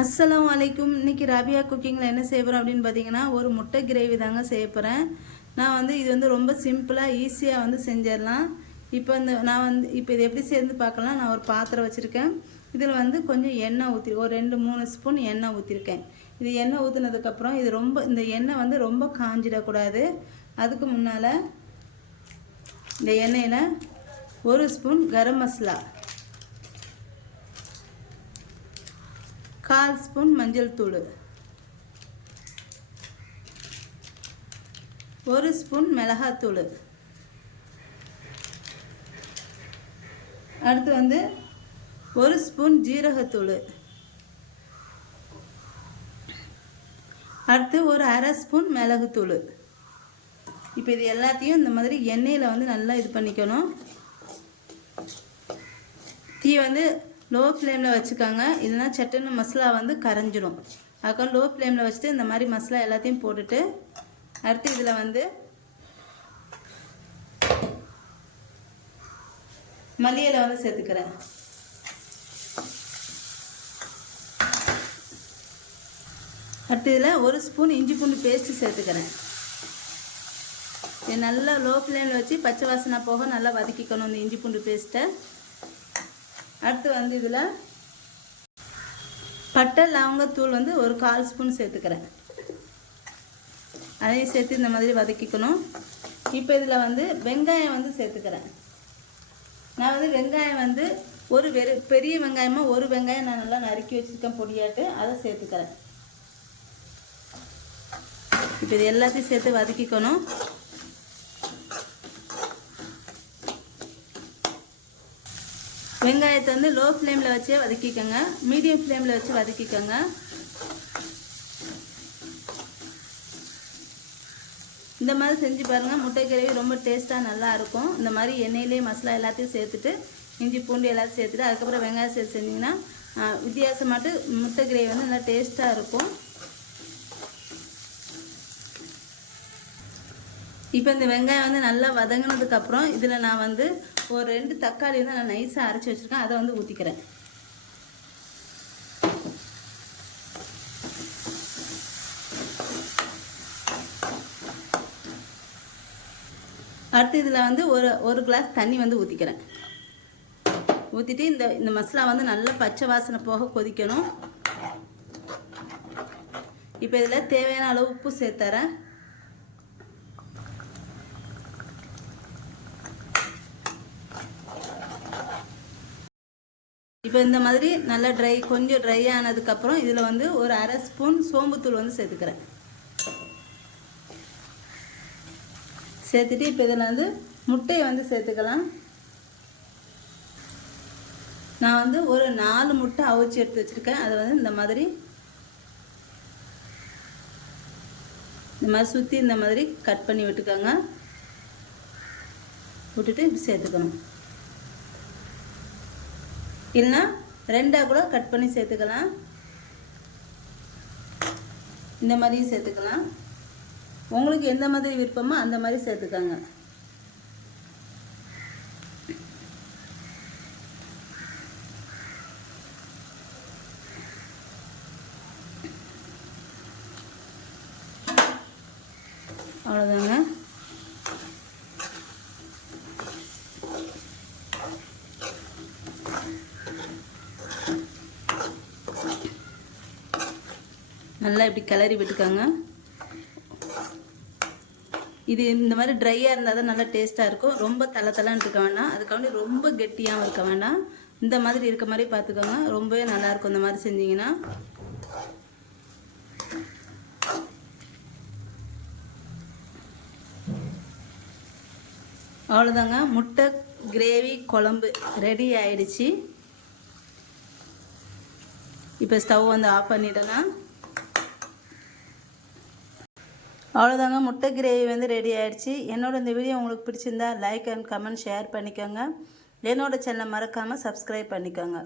அஸ்ஸலாமு அலைக்கும். இன்றைக்கி ராபியா குக்கிங்கில் என்ன செய்ய போகிறேன் அப்படின்னு பார்த்தீங்கன்னா, ஒரு முட்டை கிரேவி தாங்க செய்ய போகிறேன். நான் இது ரொம்ப சிம்பிளாக ஈஸியாக செஞ்சிடலாம். இப்போ இது எப்படி சேர்ந்து பார்க்கலாம். நான் ஒரு பாத்திரம் வச்சுருக்கேன். இதில் கொஞ்சம் எண்ணெய் ஊற்றி ஒரு 2-3 ஸ்பூன் எண்ணெய் ஊற்றிருக்கேன். இது எண்ணெய் ஊற்றினதுக்கப்புறம் இந்த எண்ணெய் ரொம்ப காஞ்சிடக்கூடாது. அதுக்கு முன்னால் இந்த எண்ணெயில் 1 ஸ்பூன் கரம் மசாலா, 1/4 ஸ்பூன் மஞ்சள் தூள், 1 ஸ்பூன் மிளகாத்தூள், அடுத்து 1 ஸ்பூன் ஜீரகத்தூள், அடுத்து ஒரு 1/2 ஸ்பூன் மிளகுத்தூள். இப்போ இது எல்லாத்தையும் இந்த மாதிரி எண்ணெயில் நல்லா இது பண்ணிக்கணும். தீ லோ ஃப்ளேமில் வச்சுக்காங்க, இல்லைனா சட்டுன்னு மசாலா கரைஞ்சிடும். அதுக்காக லோ ஃப்ளேமில் வச்சுட்டு இந்த மாதிரி மசாலா எல்லாத்தையும் போட்டுட்டு, அடுத்து இதில் மல்லி இலை சேர்த்துக்கிறேன். அடுத்து இதில் 1 ஸ்பூன் இஞ்சி பூண்டு பேஸ்ட்டு சேர்த்துக்கிறேன். இது நல்லா லோ ஃப்ளேமில் வச்சு பச்சை வாசனை போக நல்லா வதக்கிக்கணும் இந்த இஞ்சி பூண்டு பேஸ்ட்டை. அடுத்து இதில் பட்டை லவங்கத்தூள் ஒரு 1/4 ஸ்பூன் சேர்த்துக்கிறேன். அதையும் சேர்த்து இந்த மாதிரி வதக்கிக்கணும். இப்போ இதில் வெங்காயம் சேர்த்துக்கிறேன். நான் வெங்காயம் ஒரு பெரிய வெங்காயமாக ஒரு வெங்காயம் நான் நல்லா நறுக்கி வச்சுருக்கேன் பொடியாட்டு, அதை சேர்த்துக்கிறேன். இப்போ இது எல்லாத்தையும் சேர்த்து வதக்கிக்கணும். வெங்காயத்தை லோ ஃப்ளேமில் வச்சே வதக்கிக்கோங்க, மீடியம் ஃப்ளேமில் வச்சு வதக்கிக்கோங்க. இந்த மாதிரி செஞ்சு பாருங்கள், முட்டை கிரேவி ரொம்ப டேஸ்ட்டாக நல்லாயிருக்கும். இந்த மாதிரி எண்ணெயிலே மசாலா எல்லாத்தையும் சேர்த்துட்டு, இஞ்சி பூண்டு எல்லாத்தையும் சேர்த்துட்டு, அதுக்கப்புறம் வெங்காயம் சேர்த்து செஞ்சிங்கன்னா வித்தியாசமாட்டு முட்டை கிரேவி நல்லா டேஸ்ட்டாக இருக்கும். இப்போ இந்த வெங்காயம் நல்லா வதங்கினதுக்கப்புறம் இதில் நான் ஒரு 2 தக்காளி நான் நைஸாக அரைச்சி வச்சுருக்கேன், அதை ஊற்றிக்கிறேன். அடுத்து இதில் ஒரு கிளாஸ் தண்ணி ஊற்றிக்கிறேன். ஊற்றிட்டு இந்த மசாலா நல்லா பச்சை வாசனை போக கொதிக்கணும். இப்போ இதில் தேவையான அளவு உப்பு சேர்த்துறேன். இப்போ இந்த மாதிரி நல்லா கொஞ்சம் ட்ரை ஆனதுக்கப்புறம் இதில் ஒரு 1/2 ஸ்பூன் சோம்புத்தூள் சேர்த்துக்கிறேன். சேர்த்துட்டு இப்போ இதில் முட்டையை சேர்த்துக்கலாம். நான் ஒரு 4 முட்டை அவிச்சு எடுத்து வச்சுருக்கேன். அதை இந்த மாதிரி சுற்றி இந்த மாதிரி கட் பண்ணி விட்டுக்கோங்க. விட்டுட்டு இப்படி சேர்த்துக்கணும். இல்லைனா 2ஆக கூட கட் பண்ணி சேர்த்துக்கலாம். இந்த மாதிரியும் சேர்த்துக்கலாம். உங்களுக்கு எந்த மாதிரி விருப்பமோ அந்த மாதிரி சேர்த்துக்கோங்க. அவ்வளோதாங்க. நல்லா இப்படி கிளறி விட்டுக்கோங்க. இது இந்த மாதிரி ட்ரையாக இருந்தால் தான் நல்லா டேஸ்ட்டாக இருக்கும். ரொம்ப தலை இருக்க வேண்டாம், அதுக்காண்டி ரொம்ப கெட்டியாகவும் இருக்க வேண்டாம். இந்த மாதிரி இருக்க மாதிரி பார்த்துக்கோங்க, ரொம்பவே நல்லாயிருக்கும் இந்த மாதிரி செஞ்சிங்கன்னா. அவ்வளோதாங்க, முட்டை கிரேவி குழம்பு ரெடி ஆயிடுச்சு. இப்போ ஸ்டவ் ஆஃப் பண்ணிடலாம். அவ்வளோதாங்க, முட்டை கிரேவி ரெடி ஆகிடுச்சு. என்னோட இந்த வீடியோ உங்களுக்கு பிடிச்சிருந்தா லைக் அண்ட் கமெண்ட் ஷேர் பண்ணிக்கோங்க. என்னோட சேனலை மறக்காமல் சப்ஸ்கிரைப் பண்ணிக்கோங்க.